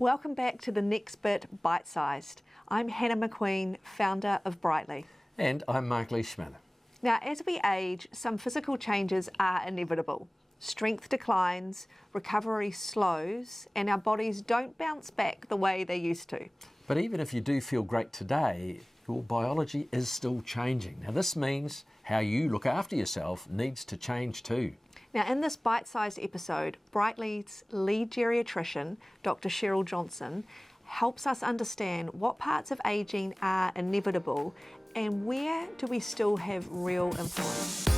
Welcome back to the next bit bite-sized. I'm Hannah McQueen, founder of Brightly. And I'm Mark Leishman. Now, as we age, some physical changes are inevitable. Strength declines, recovery slows, and our bodies don't bounce back the way they used to. But even if you do feel great today, your biology is still changing. Now, this means how you look after yourself needs to change too. Now, in this bite-sized episode, Brightly's lead geriatrician, Dr. Cheryl Johnson, helps us understand what parts of ageing are inevitable and where do we still have real influence.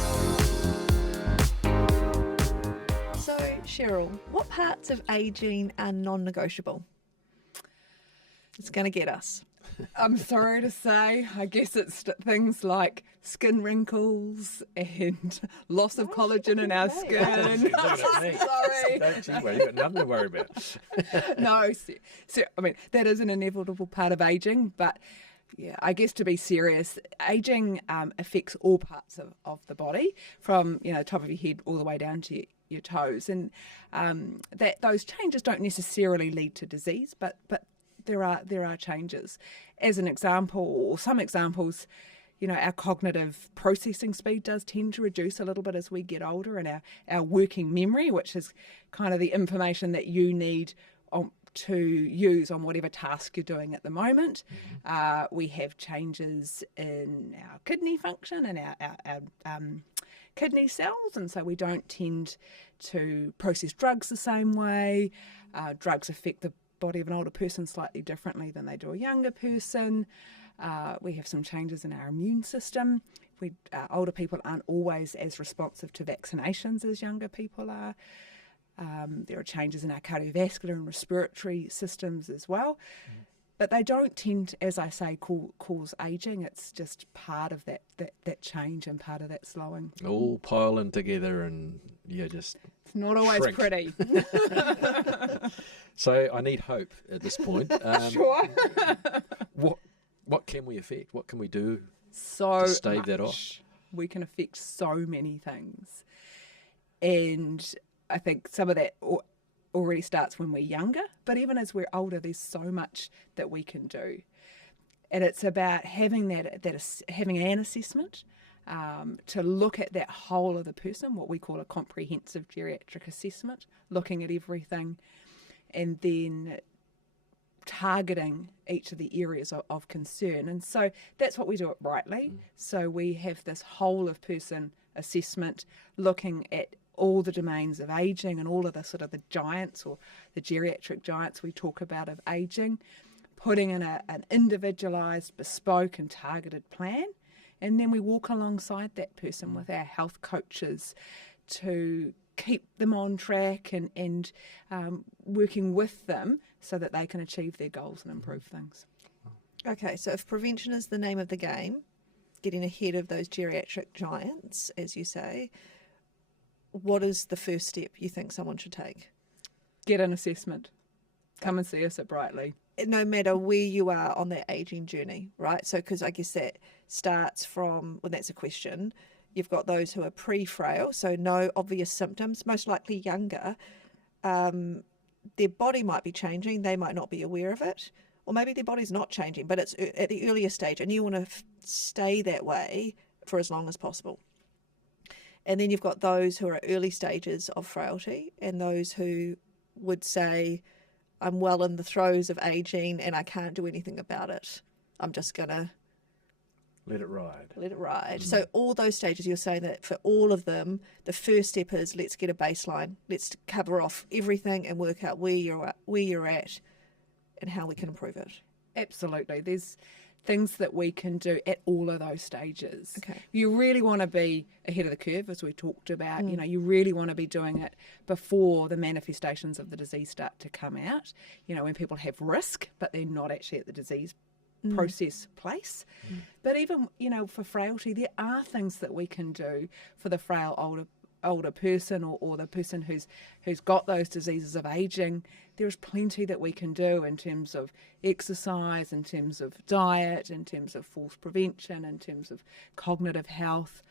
So, Cheryl, what parts of ageing are non-negotiable? It's going to get us. I'm sorry to say, I guess it's things like skin wrinkles and loss of collagen in our skin. Sorry. Don't you worry, you've got nothing to worry about. No, so, I mean, that is an inevitable part of ageing, but yeah, I guess to be serious, ageing affects all parts of the body, from top of your head all the way down to your toes, and that those changes don't necessarily lead to disease, but there are changes. As an example, or some examples, our cognitive processing speed does tend to reduce a little bit as we get older, and our working memory, which is kind of the information that you need to use on whatever task you're doing at the moment. We have changes in our kidney function and our kidney cells, and so we don't tend to process drugs the same way. Drugs affect the body of an older person slightly differently than they do a younger person. We have some changes in our immune system. Older people aren't always as responsive to vaccinations as younger people are. There are changes in our cardiovascular and respiratory systems as well. But they don't tend, as I say, cause ageing. It's just part of that change and part of that slowing. All piling together and just it's not always shrink. Pretty. So I need hope at this point. Sure. What can we affect? What can we do to stave that off? We can affect so many things. And I think some of that already starts when we're younger, but even as we're older, there's so much that we can do. And it's about having having an assessment to look at that whole of the person, what we call a comprehensive geriatric assessment, looking at everything, and then targeting each of the areas of concern. And so that's what we do at Brightly. So we have this whole of person assessment looking at all the domains of ageing and all of the sort of the giants, or the geriatric giants we talk about of ageing, putting in an individualised, bespoke and targeted plan. And then we walk alongside that person with our health coaches to keep them on track and working with them so that they can achieve their goals and improve things. Okay, so if prevention is the name of the game, getting ahead of those geriatric giants, as you say, what is the first step you think someone should take? Get an assessment. Come and see us at Brightly. No matter where you are on that ageing journey, right? So, because I guess that starts from, well, that's a question. You've got those who are pre-frail, so no obvious symptoms, most likely younger. Their body might be changing, they might not be aware of it, or maybe their body's not changing, but it's at the earlier stage, and you want to stay that way for as long as possible. And then you've got those who are at early stages of frailty, and those who would say, I'm well in the throes of ageing and I can't do anything about it. I'm just going to let it ride. So all those stages, you're saying that for all of them, the first step is let's get a baseline. Let's cover off everything and work out where you're at and how we can improve it. Absolutely. There's things that we can do at all of those stages. Okay. You really want to be ahead of the curve, as we talked about. You really want to be doing it before the manifestations of the disease start to come out. When people have risk, but they're not actually at the disease process place. But even, for frailty, there are things that we can do for the frail older person or the person who's got those diseases of ageing. There's plenty that we can do in terms of exercise, in terms of diet, in terms of falls prevention, in terms of cognitive health.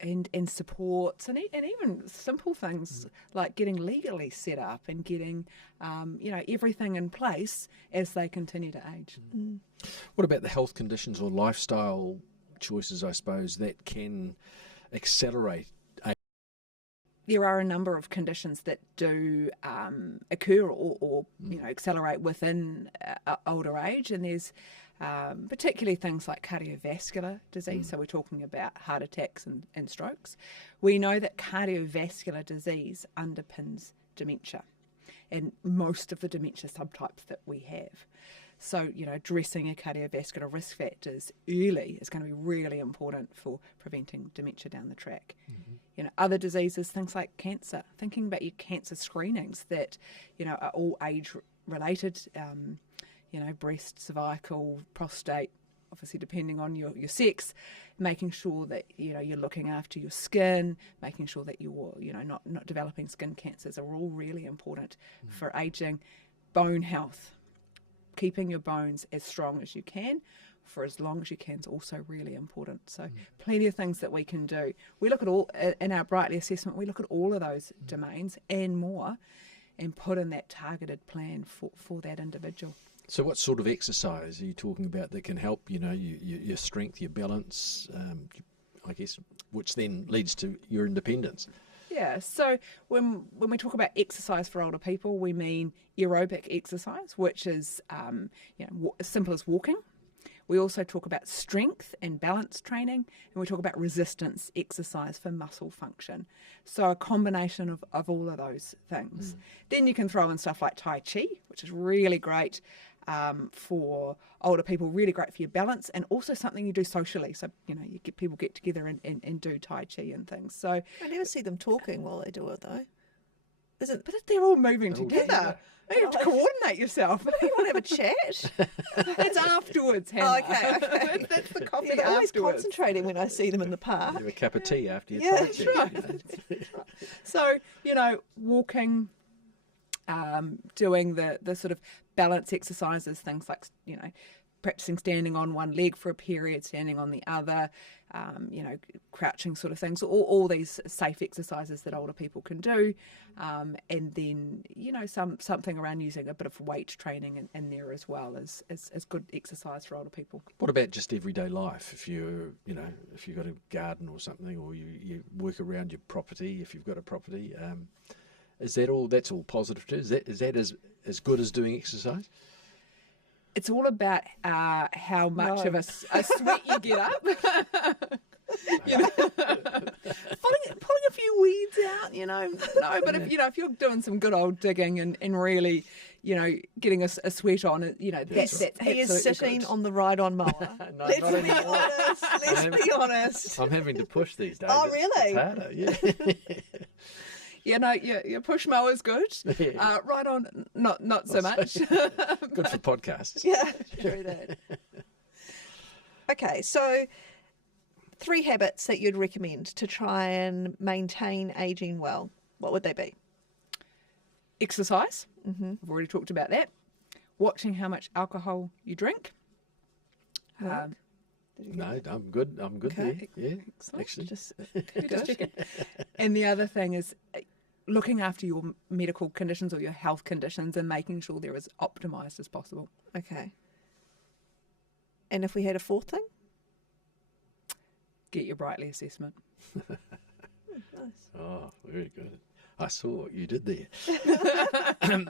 and supports and even simple things like getting legally set up and getting everything in place as they continue to age. What about the health conditions or lifestyle choices, I suppose, that can accelerate age? There are a number of conditions that do occur or accelerate within older age, and there's particularly things like cardiovascular disease. So we're talking about heart attacks and strokes. We know that cardiovascular disease underpins dementia and most of the dementia subtypes that we have. So, addressing your cardiovascular risk factors early is going to be really important for preventing dementia down the track. Other diseases, things like cancer, thinking about your cancer screenings that, are all age-related, breast, cervical, prostate, obviously depending on your sex, making sure that, you're looking after your skin, making sure that you're, not developing skin cancers are all really important for aging. Bone health. Keeping your bones as strong as you can for as long as you can is also really important. So plenty of things that we can do. We look at all, in our Brightly assessment, we look at all of those domains and more and put in that targeted plan for that individual. So what sort of exercise are you talking about that can help, your strength, your balance, I guess, which then leads to your independence? Yeah, so when we talk about exercise for older people, we mean aerobic exercise, which is as simple as walking. We also talk about strength and balance training, and we talk about resistance exercise for muscle function. So a combination of all of those things. Then you can throw in stuff like Tai Chi, which is really great for older people, really great for your balance, and also something you do socially. So, people get together and do Tai Chi and things. So I never see them talking while they do it, though. but they're all moving together. You have to coordinate yourself. You want to have a chat? It's afterwards, Hannah. Okay. That's the coffee They're always afterwards. concentrating when I see them in the park. Have a cup of tea after your Yeah, Tai that's Chi. right. So, walking, doing the sort of balance exercises, things like, practicing standing on one leg for a period, standing on the other, crouching sort of things, all these safe exercises that older people can do. And then, something around using a bit of weight training in there as well is good exercise for older people. What about just everyday life? If if you've got a garden or something, or you work around your property, if you've got a property, is that all? That's all positive too. Is that as good as doing exercise? It's all about how much of a sweat you get up. Pulling a few weeds out, No, but if you're doing some good old digging and really, getting a sweat on it, that's He is sitting on the ride-on mower. No, Let's not be anymore. honest. Let's be honest. I'm having to push these days. Oh, really? It's harder, yeah. Your push mower's good. Right on, not so much. Good for podcasts. Yeah, true that. Okay, so 3 habits that you'd recommend to try and maintain aging well. What would they be? Exercise. I've already talked about that. Watching how much alcohol you drink. No, I'm good. I'm good Okay. there. Yeah, Excellent. excellent. Just Just checking. And the other thing is looking after your medical conditions or your health conditions and making sure they're as optimised as possible. okay. And if we had a 4th thing? Get your Brightly assessment. Nice. Oh, very good. I saw what you did there.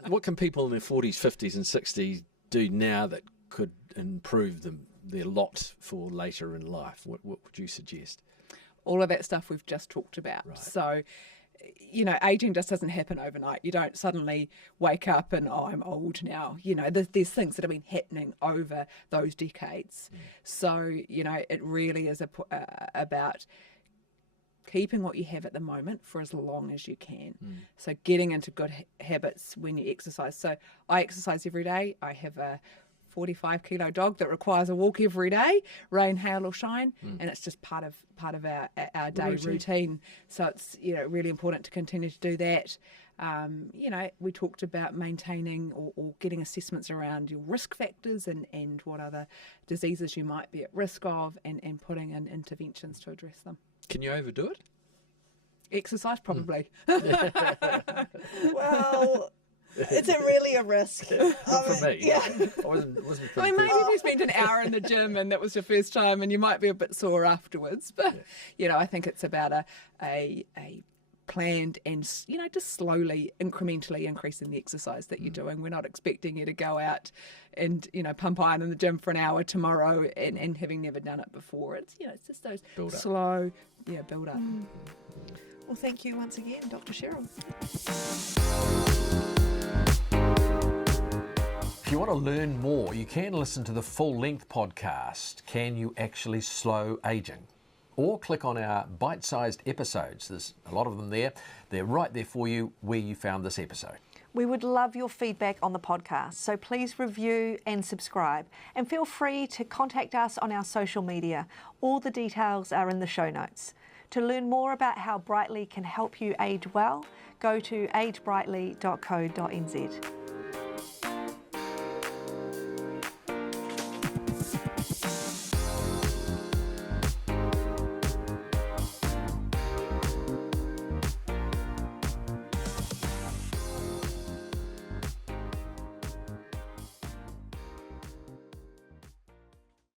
What can people in their 40s, 50s and 60s do now that could improve their lot for later in life? What would you suggest? All of that stuff we've just talked about. Right. So, aging just doesn't happen overnight. You don't suddenly wake up and, I'm old now. There's things that have been happening over those decades. So, it really is about keeping what you have at the moment for as long as you can. So getting into good habits when you exercise. So I exercise every day. I have a 45-kilo dog that requires a walk every day, rain, hail or shine, and it's just part of our day routine. So it's really important to continue to do that. We talked about maintaining or getting assessments around your risk factors and what other diseases you might be at risk of, and putting in interventions to address them. Can you overdo it? Exercise, probably. Well, is it really a risk? Not for me. Yeah. I wasn't I mean, maybe if you spent an hour in the gym and that was your first time and you might be a bit sore afterwards. But, I think it's about a planned and, just slowly, incrementally increasing the exercise that you're doing. We're not expecting you to go out and, pump iron in the gym for an hour tomorrow and having never done it before. It's, it's just those Build up. slow, build up. Well, thank you once again, Dr. Cheryl. If you want to learn more, you can listen to the full-length podcast, Can You Actually Slow Aging? Or click on our bite-sized episodes. There's a lot of them there. They're right there for you where you found this episode. We would love your feedback on the podcast, so please review and subscribe. And feel free to contact us on our social media. All the details are in the show notes. To learn more about how Brightly can help you age well, go to agebrightly.co.nz.